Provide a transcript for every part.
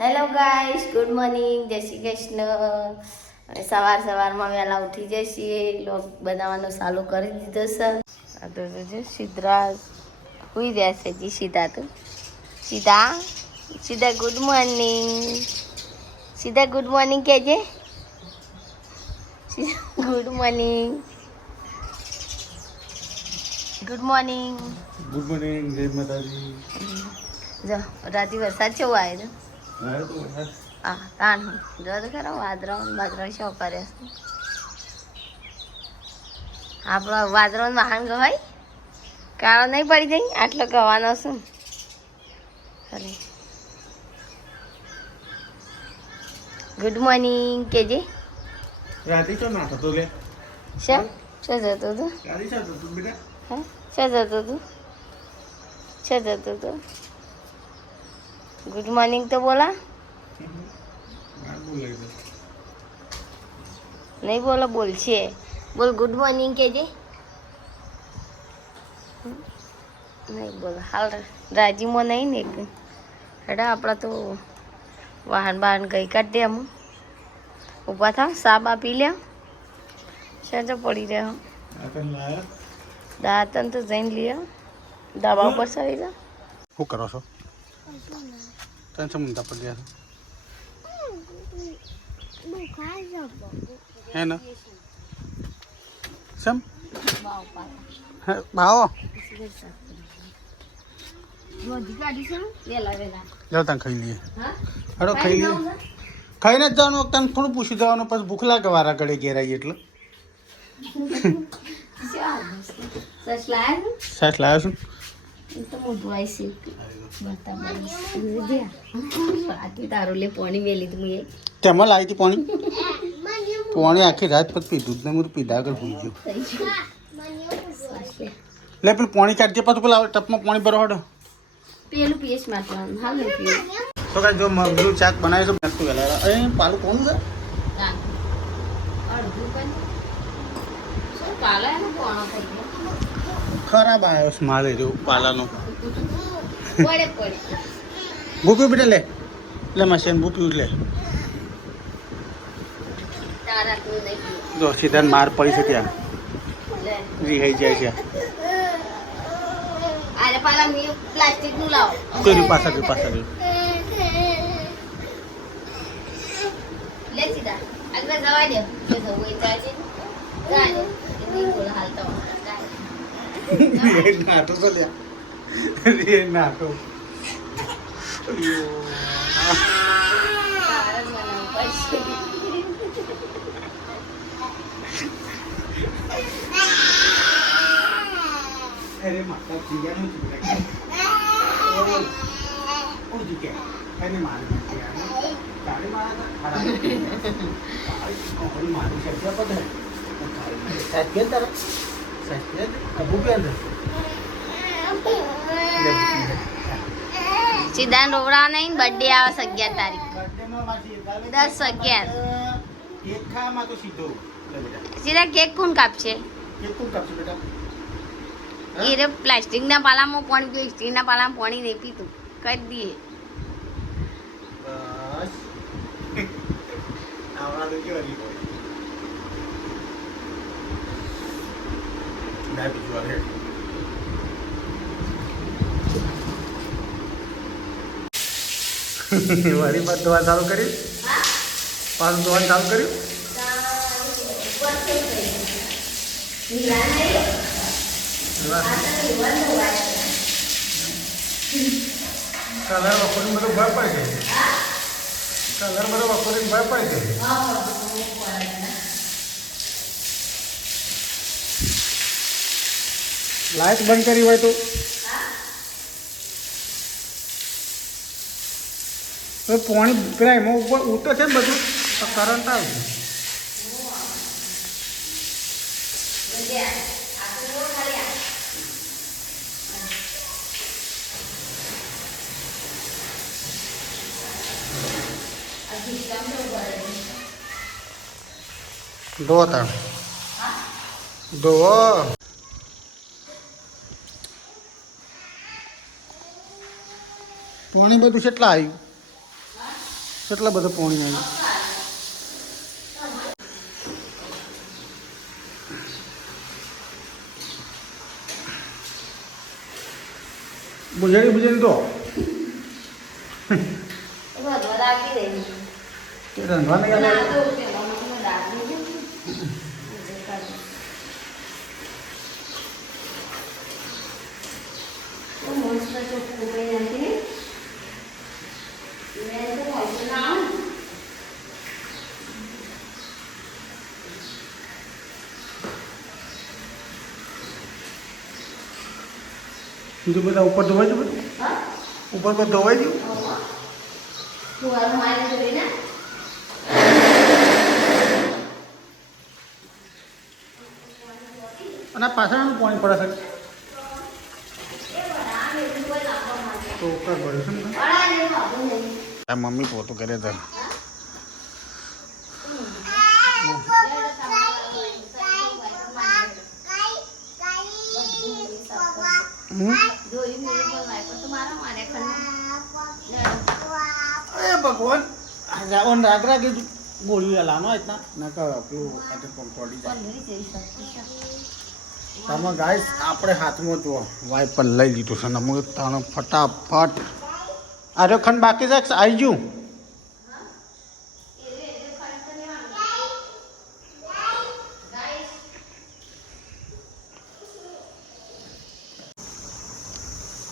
Hello guys, good morning, જય શ્રી કૃષ્ણ. અને સવારમાં વહેલા ઉઠી જઈએ, લોગ બનાવવાનું ચાલુ કરી દીધો છે. આ તો જો સિદ્ધરાજ સુઈ રહ્યા છે જી. સીધા ગુડ મોર્નિંગ. સીધા ગુડ મોર્નિંગ કહેજે. Good morning. Good morning. Good morning, જય માતાજી. જો રાતે વરસાદ કેવો આવ્યો? આવ્યો તો વરસાદ. હા, તાણ જો તો ખરા વાદરા શું કરે છે. આપણો વાદરો વાહન ગવાય કાળો નહીં પડી જાય આટલો ગવાનો શું. ગુડ મોર્નિંગ કેજે. રાતે ચો ના થતો લે. શું જતો તું? રાતે ચો થતો બેટા. હા, શું જતો તું? ગુડ મોર્નિંગ તો બોલા. માર બોલાઈ દે. નહીં બોલો, બોલશે. બોલ ગુડ મોર્નિંગ કેજે. નહીં બોલો, હાલ રાજીમાં નહીં ને હેડા આપણા તો વાહન ગઈ કાઢ દે. અમુક ઊભા થાવ, સાબા પી લે. શાજો પડી રહ્યો આકન લાયા. દાંતન તો જઈને લે, ધાબા ઉપર ચડી જા. શું કરો છો? તને સમજતા પડી ગયા હે ને? સમ હે બાવો જાવ તને ખાઈ લઈએ. હેડો ખાઈ લઈએ. ખાઈને જ જવાનું. તને થોડું પૂછી જવાનું, પછી ભૂખ લાગે વારા ઘડે ઘેર આવીએ એટલે. સાસ લાવ્યો છું. તારું લે પાણી મેલી તું તેમાં લાવી હતી પાણી. પાણી આખી રાત પછી પીધું જ ને હું પીધા આગળ ભૂલી ગયો. લે પેલું પાણી કાઢજે, પાછું પેલા ટપમાં પાણી ભરો હડો. પેલું પીએસ માટવાનું હાલ ને પીએ. તો કાંઈ જો મગનું શાક બનાવી તો બેસતું ગયેલા. અરે પાલું કોનું છે? ખરાબ આવ્યો છે મારે જો પાલાનો. ભૂપ્યું બેટા લે. લે મશીન ભૂપ્યું લે. જો સીધા માર પડી છે ત્યાં. રીહાઈ જાય છે. પ્લાસ્ટિક નું લાવો. કર્યું પાછા કર્યું. લે સીધા આગળ જવા દે. કે જવું એ ચાલે. ગાને એ બોલ હાલતો. નાટો તો લ્યા. રે નાટો. અરે માતા જીયાનું જીયા. ઓ જીયા. એને મારી જીયા. તારે મારા ખરાબ. તારે મારી શક્ય પદ હે. સાચે તારે. સાચે અબુ કે અંદર. સીધા રોવડા નહીં. બર્થડે આવે 11 તારીખ. 10-11. કેક ખાવામાં તો સીધો. સીધા કેક કોણ કાપશે? કેક કોણ કાપશે બેટા? એ રે પ્લાસ્ટિકના પાલામાં પાણી પીવું, સ્ટીલના પાલામાં પાણી નહીં પીતું. કરી દઈએ. બસ આવડા તો કેવા લીધો ના બીજું આવે. વારી બાદ દવા ચાલુ કરી. પાછું દવા ચાલુ કર્યું. કલર વખોરી બધું ભય પડી જાય. કલર બધો વખોરી ભય પડી જાય. લાઈટ બંધ કરી હોય તો પાણી પેલા એમાં ઉપર ઉતરે છે ને બધું તો કરંટ આવે. દો તાણ દો. પાણી બધું કેટલા આવ્યું? કેટલા બધા પાણી આવ્યું. બુજાડી તો રંધવા નહીં બીજું બધા ઉપર ધોવાઈ દઉં બધું ઉપર પર ધોવાઈ દઉં. અને પાછળનું પાણી પડે છે તો ઉપર ભર્યું છે મમ્મી પોતું કરે તો ભગવાન રાવણ રાગ રાગે ગોળી લાનો इतना ના કહો પેલું આટે પડી જાય. તમે ગાઈસ આપણે હાથમાં જુઓ વાઇપર લઈ લીધું છે ને અમે તાનો ફટાફટ આરે ખંડ બાકી છે આવી ગયું.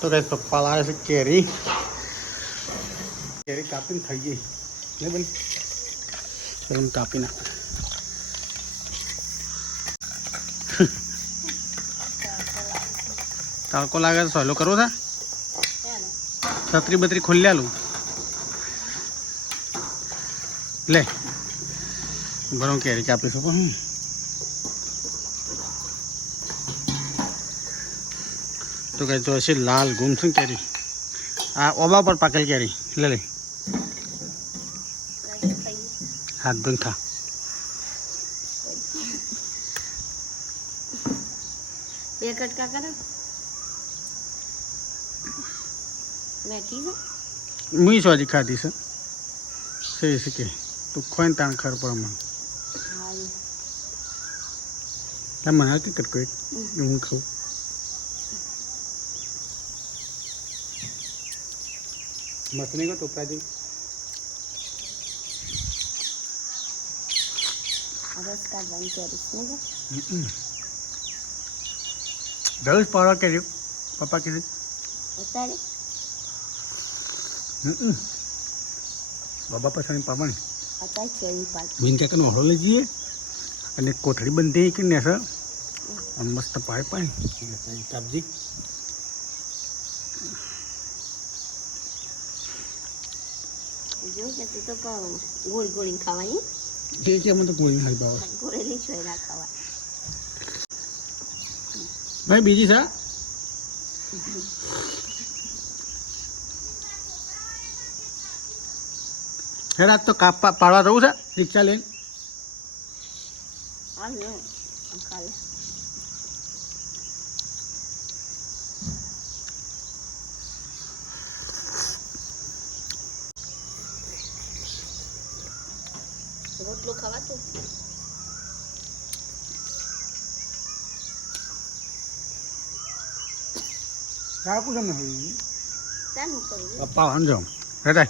તો ગાઈસ પપ્પા લાવે છે કેરી કાપીને ખાઈ ગઈ ને બેન પેલું કાપી નાખ. તડકો લાગે તો સહેલો કરવો છે. છત્રી બત્રી ખોલી આલું લે બરો કેરી કાપી શકો. તો કઈ તો હશે લાલ ગુમ છે કેરી. આ ઓબા પર પાકેલ કેરી લે લે હાથ ધોઈને ખા. બે કટકા કરો મેઠી છે મુઈ સોજી ખાધી છે સહી છે કે તું ખોઈને તાણ ખર પર મને મને હાલ કે કટકો એક હું ખાઉં. મસ્ત નહીં ગયો ટોપરા જેવી. રસ કાઢવાની કરીશ ને દસ પાડવા કર્યું પપ્પા કીધું અત્યારે બાબા પાછળ પાવાની અત્યારે ચેરી પાક મીન કાકાનો ઓળો લઈ જઈએ અને કોથળી બંધી કે ને સર મસ્ત પાય સબ્જી જો કે તું તો ગોળી ગોળી ખાવાની જે કે મને તો ગોળી ખાઈ બાવા ગોળેલી છોયરા ખાવા. ભાઈ બીજી છે હેડ આજ તો કાપવા પાડવા જવું છે રિક્ષા લઈને. ખાલે રોટલો ખાવાતો રાખું તમે તાનું કરું પપ્પા વાંધો હેઠા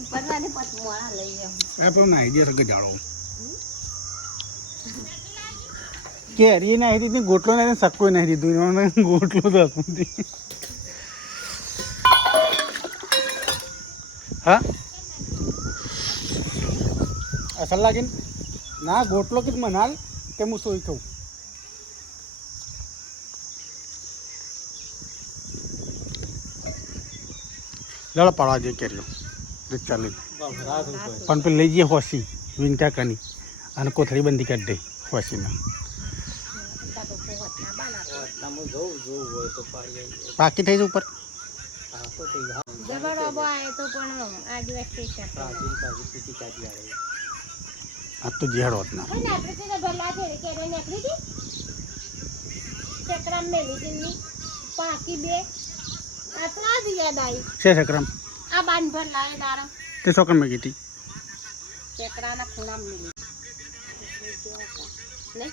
ઉપર વાને પાછું મોણા લઈ જાઉં. એ પેલું નાહી દે સગે જાડો કેરી નાહી દીધી ગોટલો નાહી સક્કો નાહી દીધું ગોટલો તો હતી. હા અસલ લાગે ના ગોટલો કે મનાલ તે હું સોઈ કહું. લડ પાડવા જઈએ કેરીઓ રિક્ષા લઈ પણ પેલી લઈ જઈએ હોસી વિંટા કની અને કોથળી બંધી કાઢી દે હોસીમાં પાકી થઈ જાય ઉપર આ તો ઝેડ હોત ના છે સકરામ તે છોકરા મેં કીધી ચેકરાના ખૂણામાં મિલી નહીં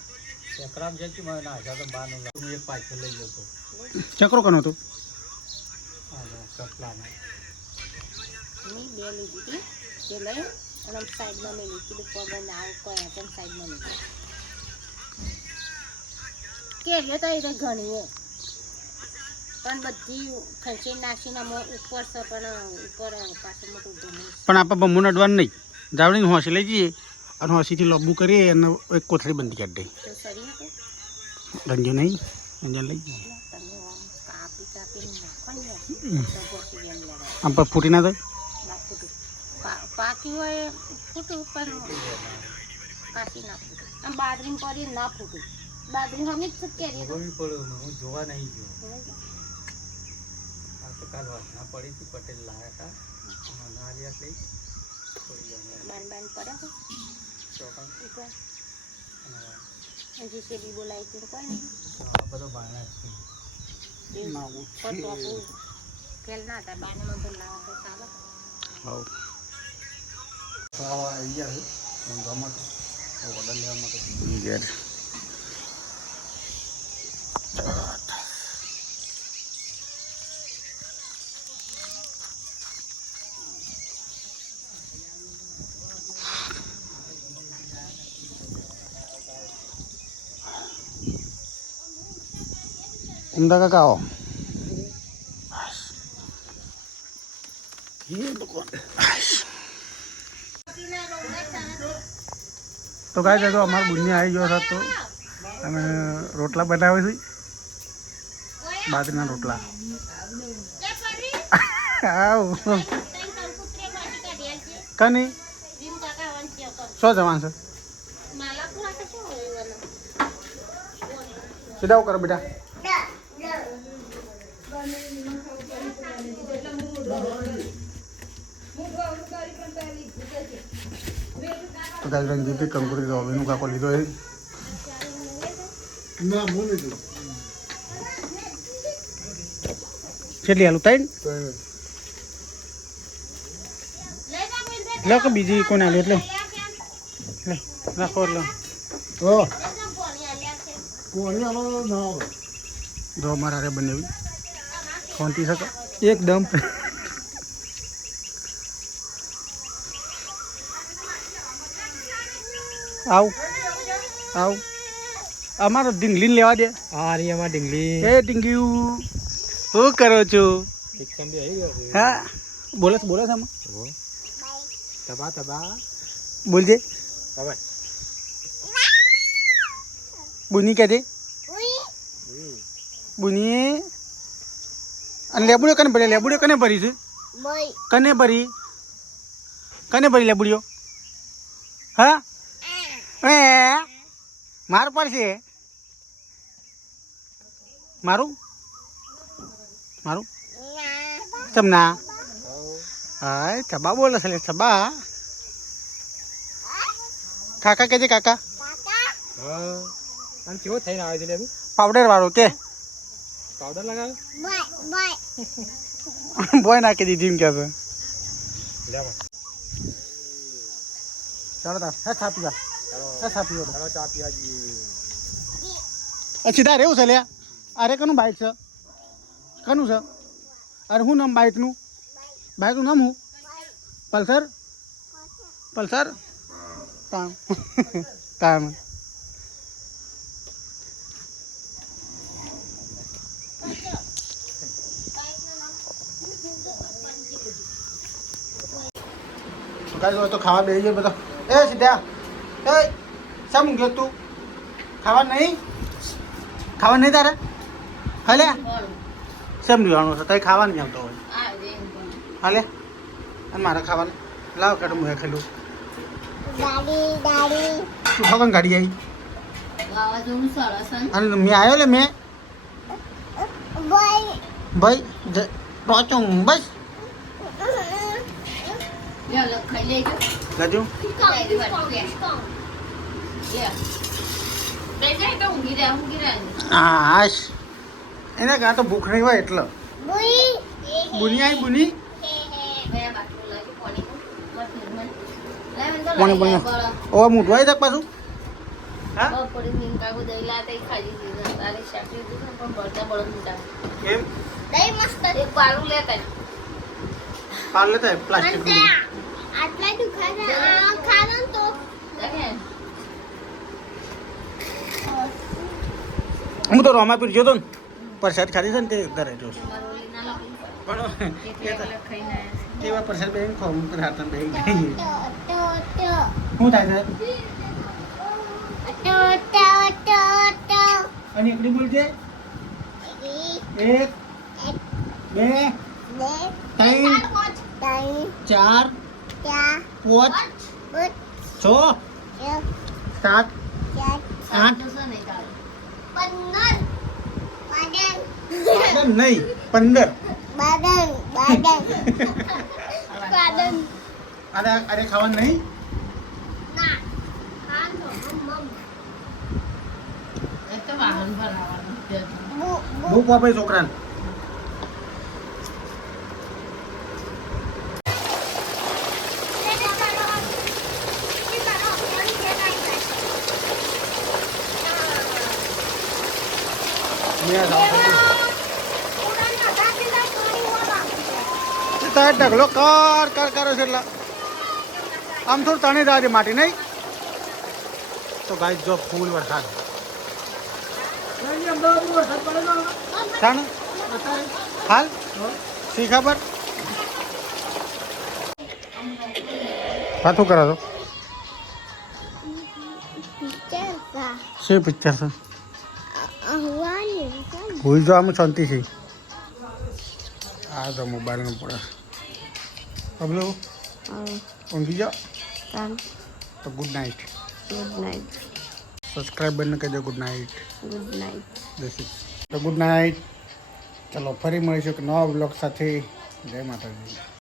ચક્રામ છે કે મને ના તો બાનું હું એક પાછળ લઈ ગયો હતો ચક્રો કનો હતો કપલામાં નહીં બે લીધી હતી જે લઈ અને સાઈડમાં મેલી કીધું પગ ના કોઈ પણ સાઈડમાં મેલી કેરીઓ તો એ ઘણી પણ બધી ખંચી નાખીને ઉપર છે પણ ઉપર પાછળ મોટું ધૂમ પણ આપણે બમ્બુને અડવાનું નહીં જાવડીને હોંસી લઈ જઈએ અને હોંસીથી લોબુ કરીએ અને એક કોથળી બંધ કરી દઈએ તો સરી હતો ગંજો નહીં ગંજા લઈ જઈએ તમે આમ કાપી કાપીને નાખો ને તો ગોઠવી એમ લેવાય આમ પર ફૂટી ના જાય ના ફૂટું પાકી હોય ફૂટું પણ કાપી ના ફૂટું આમ બાજરીમાં પડી ના ફૂટું બાજરી હમી જ કેરી તો જોવી પડ્યું હું જોવા નહીં ગયો આ તો કાલ વાસના પડી હતી પટેલ લાયા હતા નાલિયા લઈ થોડી બાન બાન પડ્યા તો ચોકન ઉપર હજી શેરી બોલાવી હતી કોઈ નહીં આ બધો બાણા છે પણ તો આપણું ખેલ ના હતા બાનમાં તો ના તો ચાલે હા ખાવા આવી ગયા છે ગમત ઓર્ડર લેવા માટે ઘેર ઉમદા કાકા આવો તો કાંઈ તો અમારા બુની આવી ગયો હતો તો અને રોટલા બનાવે છે બાજરીના રોટલા આવ કની શું જવાનું છે સીધા કરો બેટા તો કાંઈ રંજીતી કંકુરી રોબીનું કાકો લીધો એ ના હું લીધું કેટલી હાલું ત્રણ લે કે બીજી કોને આલું એટલે લે રાખો એટલે જો અમારા રે બનાવી શાંતિ શકે એકદમ આવ આવ અમારો ઢીંગલી લેવા દે આ રહી અમારી ડીંગલી એ ઢીંગલ્યું શું કરો છો શિક્ષણ બી આવી ગયો છે હા બોલે છે આમાં તબા તબા બોલજે હવે બુની કહે દે બુની અને લેબુડીઓ કને ભરી લેબુડીઓ કને ભરી છે કને ભરી લેબુડીઓ હા એ મારું પડશે મારું મારું ચમના હા ચબા બોલે છે ચબા કાકા કહેજે કાકા હા અને કેવો થઈને આવે છે લે તું પાવડર વાળો કે પાવડર લગાવે બોય નાખી દીધી એમ કે છે લેવા ચાલો તા હે છાપી જા હે છાપી જા ચાલો ચા પીવા જઈએ સીધા રેવું છે લ્યા અરે કનું બાઇક છે કનું છે અરે શું નામ બાઇકનું બાઇકનું નામ હું પલ્સર પલ્સર કામ કામ કાંઈ તો ખાવા બેસી ગયો બધો એ સીધા એ શા મૂક્યો તું ખાવા નહીં તારે હાલે શેમ લેવાનું છે તારે ખાવા નહીં આવતો હોય હાલે અને મારે ખાવાનું લાવ કાઢું હું ખેલું તું ખાવા ગાડી આવી અને મેં આવ્યો લે મેં ભાઈ ટોચું બસ લાજુ હાશ એને કાં તો ભૂખ નહીં હોય એટલે બુની આવી બુની પાણી પાણી ઓ મોટું આવી તક પાછું હા બપોરે મિનકાગુ દહીં લાતે ખાલી દીધું તારે શાક લીધું પણ ભરતા બળો મોટા કેમ દહીં મસ્ત એક પાલું લેતા પાલ લેતા હે પ્લાસ્ટિક આટલા દુખાના ખાવાનું તો દેખે હું તો રોમાપીર જોતો ને પ્રસાદ ખાધી છે ને તે ઘરે જો મારોલી ના લાગી પણ એટલે પેલા ખાઈને આયા કેવા પ્રસાદ બેન ખાવું તો હાથમાં બેન ખાઈએ શું થાય છે અને એકડી બોલજે 1 2 3 4 5 6 7 8 નહીં 15 અરે ખાવાનું નહીં એ તો વાહન ભરાવાનું ભૂખ આપે છોકરાને તાર ઢગલો કર કર કરો છે એટલે આમ થોડું તણી જાય માટી નહીં તો ગાય જો ફૂલ વરસાદ હાલ શી ખબર શું કરો છો શું પિક્ચર છે ભૂલ જો આમ શાંતિ છે આ તો મોબાઈલ નો પડે પબલો ઊંઘી જાઓ તો ગુડ નાઇટ સબસ્ક્રાઈબરને કહેજો ગુડ નાઇટ તો ગુડ નાઇટ ચલો ફરી મળીશું એક નવા બ્લોગ સાથે જય માતાજી